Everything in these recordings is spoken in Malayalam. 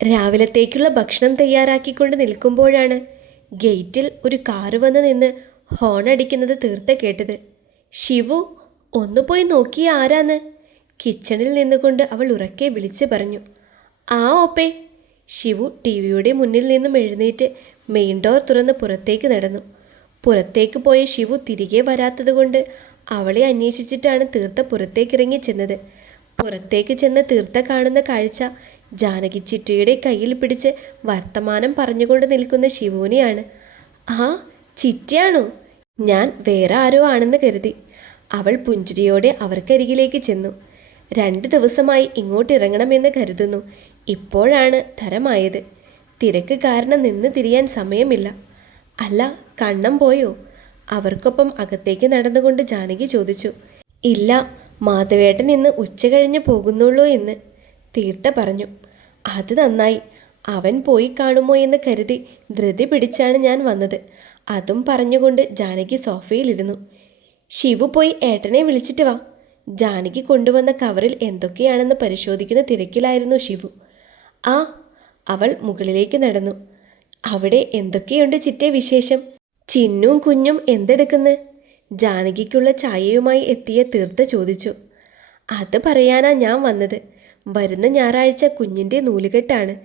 രാവിലത്തേക്കുള്ള ഭക്ഷണം തയ്യാറാക്കിക്കൊണ്ട് നിൽക്കുമ്പോഴാണ് ഗേറ്റിൽ ഒരു കാറ് വന്ന് നിന്ന് ഹോൺ അടിക്കുന്നത് തീർത്ത കേട്ടത്. ശിവു ഒന്ന് പോയി നോക്കിയ ആരാന്ന്? കിച്ചണിൽ നിന്നുകൊണ്ട് അവൾ ഉറക്കെ വിളിച്ചു പറഞ്ഞു ആ ഓപ്പേ ശിവു ടി വിയുടെ മുന്നിൽ നിന്നും എഴുന്നേറ്റ് മെയിൻ ഡോർ തുറന്ന് പുറത്തേക്ക് നടന്നു. പുറത്തേക്ക് പോയ ശിവു തിരികെ വരാത്തതുകൊണ്ട് അവളെ അന്വേഷിച്ചിട്ടാണ് തീർത്ത പുറത്തേക്കിറങ്ങി ചെന്നത്. പുറത്തേക്ക് ചെന്ന് തീർത്ത കാണുന്ന കാഴ്ച ജാനകി ചിറ്റയുടെ കയ്യിൽ പിടിച്ച് വർത്തമാനം പറഞ്ഞുകൊണ്ട് നിൽക്കുന്ന ശിവൂനിയാണ് ആ ചിറ്റയാണോ? ഞാൻ വേറെ ആരോ ആണെന്ന് കരുതി. അവൾ പുഞ്ചിരിയോടെ അവർക്കരികിലേക്ക് ചെന്നു. രണ്ട് ദിവസമായി ഇങ്ങോട്ട് ഇറങ്ങണമെന്ന് കരുതുന്നു. ഇപ്പോഴാണ് തരമായത്. തിരക്ക് കാരണം നിന്ന് തിരിയാൻ സമയമില്ല. അല്ല കണ്ണം പോയോ? അവർക്കൊപ്പം അകത്തേക്ക് നടന്നുകൊണ്ട് ജാനകി ചോദിച്ചു. ഇല്ല മാധവേട്ടൻ ഇന്ന് ഉച്ച കഴിഞ്ഞ് പോകുന്നുള്ളൂ എന്ന്. തീർത്ത പറഞ്ഞു. അത് നന്നായി. അവൻ പോയി കാണുമോ എന്ന് കരുതി ധൃതി പിടിച്ചാണ് ഞാൻ വന്നത്. അതും പറഞ്ഞുകൊണ്ട് ജാനകി സോഫയിലിരുന്നു. ശിവു പോയി ഏട്ടനെ വിളിച്ചിട്ട് വാ. ജാനകി കൊണ്ടുവന്ന കവറിൽ എന്തൊക്കെയാണെന്ന് പരിശോധിക്കുന്ന തിരക്കിലായിരുന്നു ശിവു. ആ അവൾ മുകളിലേക്ക് നടന്നു. അവിടെ എന്തൊക്കെയുണ്ട് ചിറ്റേ വിശേഷം? ചിന്നും കുഞ്ഞും എന്തെടുക്കുന്നു ജാനകിക്കുള്ള ചായയുമായി എത്തിയ തീർത്ത ചോദിച്ചു. അത് പറയാനാ ഞാൻ വന്നത്. വരുന്ന ഞായറാഴ്ച കുഞ്ഞിന്റെ നൂലുകെട്ടാണ്.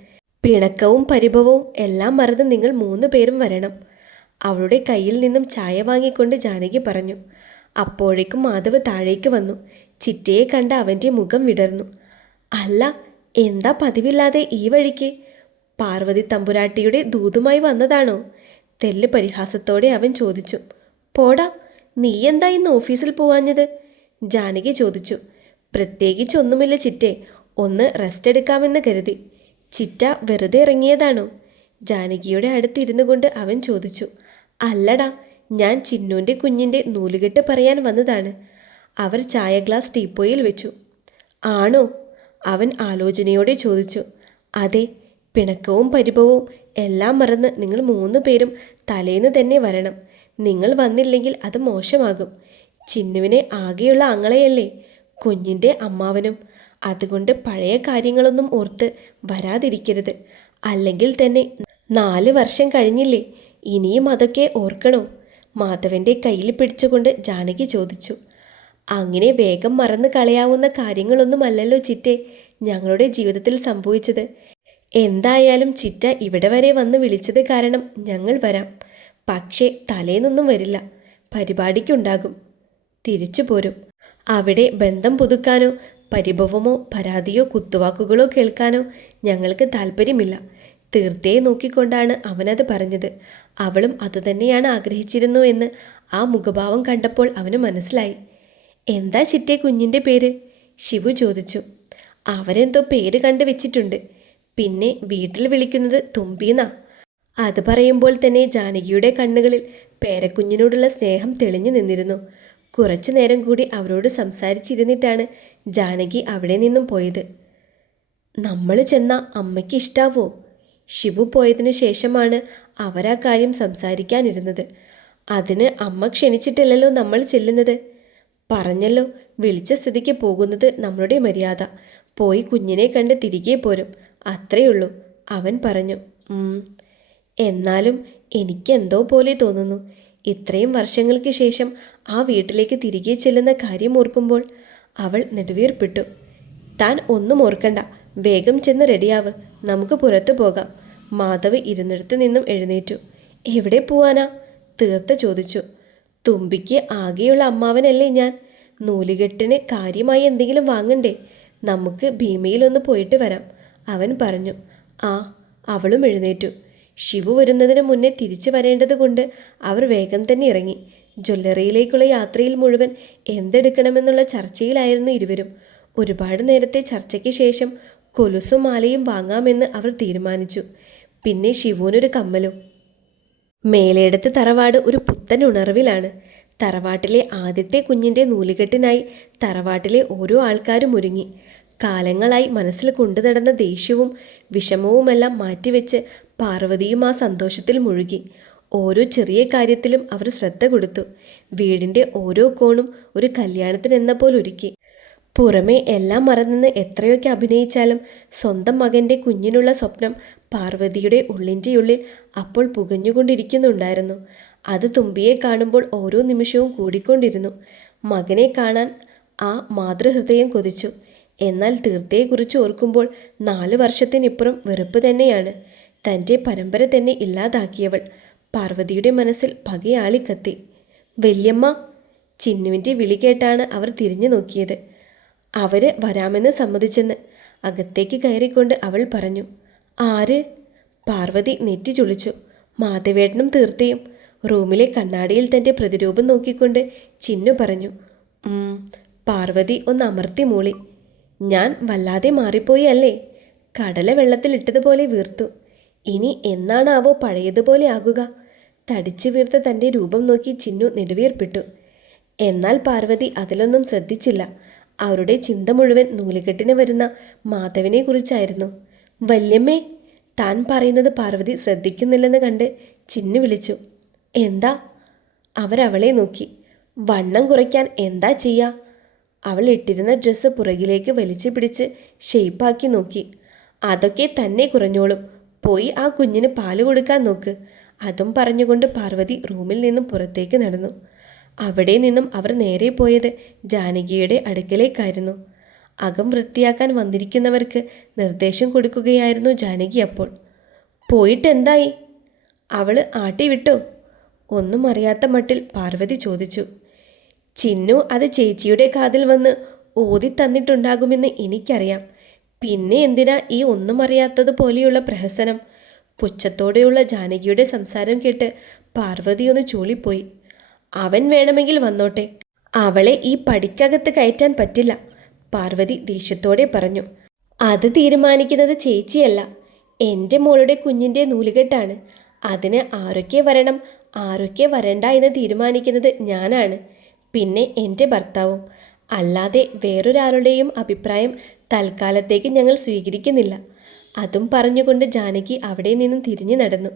പിണക്കവും പരിഭവവും എല്ലാം മറന്ന് നിങ്ങൾ മൂന്ന് പേരും വരണം. അവളുടെ കയ്യിൽ നിന്നും ചായ വാങ്ങിക്കൊണ്ട് ജാനകി പറഞ്ഞു. അപ്പോഴേക്കും മാധവ് താഴേക്ക് വന്നു. ചിറ്റയെ കണ്ട അവന്റെ മുഖം വിടർന്നു. അല്ല എന്താ പതിവില്ലാതെ ഈ വഴിക്ക്? പാർവതി തമ്പുരാട്ടിയുടെ ദൂതുമായി വന്നതാണോ? തെല്ല് പരിഹാസത്തോടെ അവൻ ചോദിച്ചു. പോടാ നീ എന്താ ഇന്ന് ഓഫീസിൽ പോവാഞ്ഞത്? ജാനകി ചോദിച്ചു. പ്രത്യേകിച്ചൊന്നുമില്ല ചിറ്റേ ഒന്ന് റെസ്റ്റ് എടുക്കാമെന്ന് കരുതി. ചിറ്റ വെറുതെ ഇറങ്ങിയതാണോ? ജാനകിയുടെ അടുത്തിരുന്നു കൊണ്ട് അവൻ ചോദിച്ചു. അല്ലടാ ഞാൻ ചിന്നുവിന്റെ കുഞ്ഞിന്റെ നൂലുകെട്ട് പറയാൻ വന്നതാണ്. അവർ ചായ ഗ്ലാസ് ടീപ്പോയിൽ വെച്ചു. ആണോ? അവൻ ആലോചനയോടെ ചോദിച്ചു. അതെ പിണക്കവും പരിഭവവും എല്ലാം മറന്ന് നിങ്ങൾ മൂന്ന് പേരും തലേന്ന് തന്നെ വരണം. നിങ്ങൾ വന്നില്ലെങ്കിൽ അത് മോശമാകും. ചിന്നുവിനെ ആകെയുള്ള അങ്ങളെയല്ലേ കുഞ്ഞിന്റെ അമ്മാവനും അതുകൊണ്ട് പഴയ കാര്യങ്ങളൊന്നും ഓർത്ത് വരാതിരിക്കരുത്. അല്ലെങ്കിൽ തന്നെ നാല് വർഷം കഴിഞ്ഞില്ലേ ഇനിയും അതൊക്കെ ഓർക്കണോ? മാധവന്റെ കയ്യിൽ പിടിച്ചുകൊണ്ട് ജാനകി ചോദിച്ചു. അങ്ങനെ വേഗം മറന്നു കളയാവുന്ന കാര്യങ്ങളൊന്നുമല്ലല്ലോ ചിറ്റെ ഞങ്ങളുടെ ജീവിതത്തിൽ സംഭവിച്ചത്. എന്തായാലും ചിറ്റ ഇവിടെ വരെ വന്ന് വിളിച്ചത് കാരണം ഞങ്ങൾ വരാം. പക്ഷേ തലേന്നൊന്നും വരില്ല. പരിപാടിക്കുണ്ടാകും. തിരിച്ചു പോരും അവിടെ ബന്ധം പുതുക്കാനോ പരിഭവമോ പരാതിയോ കുത്തുവാക്കുകളോ കേൾക്കാനോ ഞങ്ങൾക്ക് താല്പര്യമില്ല തീർത്തയെ നോക്കിക്കൊണ്ടാണ് അവനത് പറഞ്ഞത്. അവളും അതുതന്നെയാണ് ആഗ്രഹിച്ചിരുന്നു എന്ന് ആ മുഖഭാവം കണ്ടപ്പോൾ അവന് മനസ്സിലായി. എന്താ ചിറ്റേ കുഞ്ഞിന്റെ പേര്? ശിവു ചോദിച്ചു. അവരെന്തോ പേര് കണ്ടു വെച്ചിട്ടുണ്ട്. പിന്നെ വീട്ടിൽ വിളിക്കുന്നത് തുമ്പീന്നാ. അത് പറയുമ്പോൾ തന്നെ ജാനകിയുടെ കണ്ണുകളിൽ പേരക്കുഞ്ഞിനോടുള്ള സ്നേഹം തെളിഞ്ഞു നിന്നിരുന്നു. കുറച്ചു നേരം കൂടി അവരോട് സംസാരിച്ചിരുന്നിട്ടാണ് ജാനകി അവിടെ നിന്നും പോയത്. നമ്മൾ ചെന്ന അമ്മയ്ക്ക് ഇഷ്ടാവോ? ശിവു പോയതിന് ശേഷമാണ് അവരാ കാര്യം സംസാരിക്കാനിരുന്നത്. അതിന് അമ്മ ക്ഷണിച്ചിട്ടില്ലല്ലോ നമ്മൾ ചെല്ലുന്നത്. പറഞ്ഞല്ലോ വിളിച്ച സ്ഥിതിക്ക് പോകുന്നത് നമ്മളുടെ മര്യാദ. പോയി കുഞ്ഞിനെ കണ്ട് തിരികെ പോരും. അത്രയുള്ളൂ അവൻ പറഞ്ഞു. എന്നാലും എനിക്കെന്തോ പോലെ തോന്നുന്നു. ഇത്രയും വർഷങ്ങൾക്ക് ശേഷം ആ വീട്ടിലേക്ക് തിരികെ ചെല്ലുന്ന കാര്യം ഓർക്കുമ്പോൾ അവൾ നെടുവീർപ്പിട്ടു. താൻ ഒന്നും ഓർക്കണ്ട. വേഗം ചെന്ന് റെഡിയാവ്. നമുക്ക് പുറത്തു പോകാം. മാധവ് ഇരുന്നിടത്ത് നിന്നും എഴുന്നേറ്റു. എവിടെ പോവാനാ? തീർത്ത ചോദിച്ചു. തുമ്പിക്ക് ആകെയുള്ള അമ്മാവനല്ലേ ഞാൻ. നൂലുകെട്ടിന് കാര്യമായി എന്തെങ്കിലും വാങ്ങണ്ടേ? നമുക്ക് ഭീമയിലൊന്ന് പോയിട്ട് വരാം. അവൻ പറഞ്ഞു. ആ. അവളും എഴുന്നേറ്റു. ശിവു വരുന്നതിന് മുന്നേ തിരിച്ചു വരേണ്ടതുകൊണ്ട് അവർ വേഗം തന്നെ ഇറങ്ങി. ജ്വല്ലറിയിലേക്കുള്ള യാത്രയിൽ മുഴുവൻ എന്തെടുക്കണമെന്നുള്ള ചർച്ചയിലായിരുന്നു ഇരുവരും. ഒരുപാട് നേരത്തെ ചർച്ചയ്ക്ക് ശേഷം കൊലുസും മാലയും വാങ്ങാമെന്ന് അവർ തീരുമാനിച്ചു. പിന്നെ ശിവുവിനൊരു കമ്മലും. മേലേടത്ത് തറവാട് ഒരു പുത്തൻ ഉണർവിലാണ്. തറവാട്ടിലെ ആദ്യത്തെ കുഞ്ഞിന്റെ നൂലുകെട്ടിനായി തറവാട്ടിലെ ഓരോ ആൾക്കാരും ഒരുങ്ങി. കാലങ്ങളായി മനസ്സിൽ കൊണ്ടു നടന്ന ദേഷ്യവും വിഷമവുമെല്ലാം മാറ്റിവെച്ച് പാർവതിയും ആ സന്തോഷത്തിൽ മുഴുകി. ഓരോ ചെറിയ കാര്യത്തിലും അവർ ശ്രദ്ധ കൊടുത്തു. വീടിന്റെ ഓരോ കോണും ഒരു കല്യാണത്തിനെന്ന പോലെ ഒരുക്കി. പുറമേ എല്ലാം മറന്നെന്ന് എത്രയൊക്കെ അഭിനയിച്ചാലും സ്വന്തം മകന്റെ കുഞ്ഞിനുള്ള സ്വപ്നം പാർവതിയുടെ ഉള്ളിന്റെ ഉള്ളിൽ അപ്പോൾ പുകഞ്ഞുകൊണ്ടിരിക്കുന്നുണ്ടായിരുന്നു. അത് തുമ്പിയെ കാണുമ്പോൾ ഓരോ നിമിഷവും കൂടിക്കൊണ്ടിരുന്നു. മകനെ കാണാൻ ആ മാതൃഹൃദയം കൊതിച്ചു. എന്നാൽ തീർത്ഥയെക്കുറിച്ച് ഓർക്കുമ്പോൾ നാല് വർഷത്തിനിപ്പുറം വെറുപ്പ് തന്നെയാണ്. തന്റെ പരമ്പര തന്നെ ഇല്ലാതാക്കിയവൾ. പാർവതിയുടെ മനസ്സിൽ പകയാളി കത്തി വല്യമ്മ ചിന്നുവിന്റെ വിളി കേട്ടാണ് അവർ തിരിഞ്ഞു നോക്കിയത്. അവർ വരാമെന്ന് സമ്മതിച്ചെന്ന് അകത്തേക്ക് കയറിക്കൊണ്ട് അവൾ പറഞ്ഞു. ആര്? പാർവതി നെറ്റി ചുളിച്ചു. മാധവേട്ടനും തീർത്തയും. റൂമിലെ കണ്ണാടിയിൽ തന്റെ പ്രതിരൂപം നോക്കിക്കൊണ്ട് ചിന്നു പറഞ്ഞു. പാർവതി ഒന്ന് അമർത്തി മൂളി. ഞാൻ വല്ലാതെ മാറിപ്പോയി അല്ലേ? കടല വെള്ളത്തിലിട്ടതുപോലെ വീർത്തു. ഇനി എന്നാണാവോ പഴയതുപോലെ ആകുക? തടിച്ചു വീർത്ത തന്റെ രൂപം നോക്കി ചിന്നു നെടുവീർപ്പിട്ടു. എന്നാൽ പാർവതി അതിലൊന്നും ശ്രദ്ധിച്ചില്ല. അവരുടെ ചിന്ത മുഴുവൻ നൂലുകെട്ടിന് വരുന്ന മാധവിനെ കുറിച്ചായിരുന്നു വല്യമ്മേ താൻ പറയുന്നത് പാർവതി ശ്രദ്ധിക്കുന്നില്ലെന്ന് കണ്ട് ചിന്നു വിളിച്ചു. എന്താ? അവരവളെ നോക്കി. വണ്ണം കുറയ്ക്കാൻ എന്താ ചെയ്യാ? അവൾ ഇട്ടിരുന്ന ഡ്രസ്സ് പുറകിലേക്ക് വലിച്ചു പിടിച്ച് ഷെയ്പ്പാക്കി നോക്കി. അതൊക്കെ തന്നെ കുറഞ്ഞോളും. പോയി ആ കുഞ്ഞിന് പാൽ കൊടുക്കാൻ നോക്ക്. അതും പറഞ്ഞുകൊണ്ട് പാർവതി റൂമിൽ നിന്നും പുറത്തേക്ക് നടന്നു. അവിടെ നിന്നും അവർ നേരെ പോയത് ജാനകിയുടെ അടുക്കലേക്കായിരുന്നു. അകം വൃത്തിയാക്കാൻ വന്നിരിക്കുന്നവർക്ക് നിർദ്ദേശം കൊടുക്കുകയായിരുന്നു ജാനകി അപ്പോൾ. പോയിട്ടെന്തായി? അവൾ ആട്ടി വിട്ടോ? ഒന്നും അറിയാത്ത മട്ടിൽ പാർവതി ചോദിച്ചു. ചിന്നു അത് ചേച്ചിയുടെ കാതിൽ വന്ന് ഓതി തന്നിട്ടുണ്ടാകുമെന്ന് എനിക്കറിയാം. പിന്നെ എന്തിനാ ഈ ഒന്നും അറിയാത്തത് പോലെയുള്ള പ്രഹസനം? പുച്ഛത്തോടെയുള്ള ജാനകിയുടെ സംസാരം കേട്ട് പാർവതി ഒന്ന് ചൂളിപ്പോയി. അവൻ വേണമെങ്കിൽ വന്നോട്ടെ. അവളെ ഈ പടിക്കകത്ത് കയറ്റാൻ പറ്റില്ല പാർവതി ദേഷ്യത്തോടെ പറഞ്ഞു. അത് തീരുമാനിക്കുന്നത് ചേച്ചിയല്ല. എന്റെ മോളുടെ കുഞ്ഞിന്റെ നൂലുകെട്ടാണ്. അതിന് ആരൊക്കെ വരണം ആരൊക്കെ വരണ്ട എന്ന് തീരുമാനിക്കുന്നത് ഞാനാണ്. പിന്നെ എന്റെ ഭർത്താവും അല്ലാതെ വേറൊരാളുടെയും അഭിപ്രായം തൽക്കാലത്തേക്ക് ഞങ്ങൾ സ്വീകരിക്കുന്നില്ല. അതും പറഞ്ഞുകൊണ്ട് ജാനകി അവിടെ നിന്നും തിരിഞ്ഞു നടന്നു.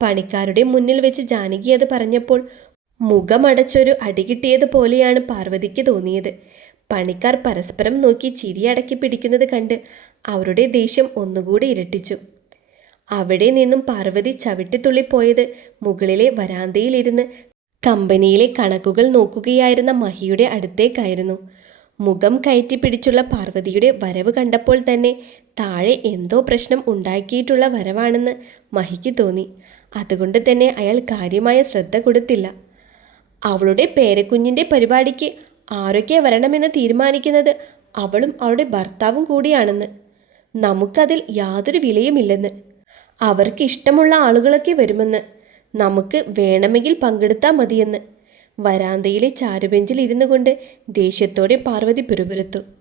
പണിക്കാരുടെ മുന്നിൽ വെച്ച് ജാനകി അത് പറഞ്ഞപ്പോൾ മുഖമടച്ചൊരു അടി കിട്ടിയതുപോലെയാണ് പാർവതിക്ക് തോന്നിയത്. പണിക്കാർ പരസ്പരം നോക്കി ചിരിയടക്കി പിടിക്കുന്നത് കണ്ട് അവരുടെ ദേഷ്യം ഒന്നുകൂടി ഇരട്ടിച്ചു. അവിടെ നിന്നും പാർവതി ചവിട്ടിത്തുള്ളിപ്പോയത് മുകളിലെ വരാന്തയിലിരുന്ന് കമ്പനിയിലെ കണക്കുകൾ നോക്കുകയായിരുന്ന മഹിയുടെ അടുത്തേക്കായിരുന്നു. മുഖം കയറ്റി പിടിച്ചുള്ള പാർവതിയുടെ വരവ് കണ്ടപ്പോൾ തന്നെ താഴെ എന്തോ പ്രശ്നം ഉണ്ടാക്കിയിട്ടുള്ള വരവാണെന്ന് മഹിക്ക് തോന്നി. അതുകൊണ്ട് തന്നെ അയാൾ കാര്യമായ ശ്രദ്ധ കൊടുത്തില്ല. അവളുടെ പേരക്കുഞ്ഞിന്റെ പരിപാടിക്ക് ആരൊക്കെ വരണമെന്ന് തീരുമാനിക്കുന്നത് അവളും അവളുടെ ഭർത്താവും കൂടിയാണെന്ന്. നമുക്കതിൽ യാതൊരു വിലയുമില്ലെന്ന്. അവർക്ക് ഇഷ്ടമുള്ള ആളുകളൊക്കെ വരുമെന്ന്. നമുക്ക് വേണമെങ്കിൽ പങ്കെടുത്താൽ മതിയെന്ന്. വരാന്തയിലെ ചാരുബെഞ്ചിൽ ഇരുന്നു കൊണ്ട് ദേഷ്യത്തോടെ പാർവതി പിറുപിറുത്തു.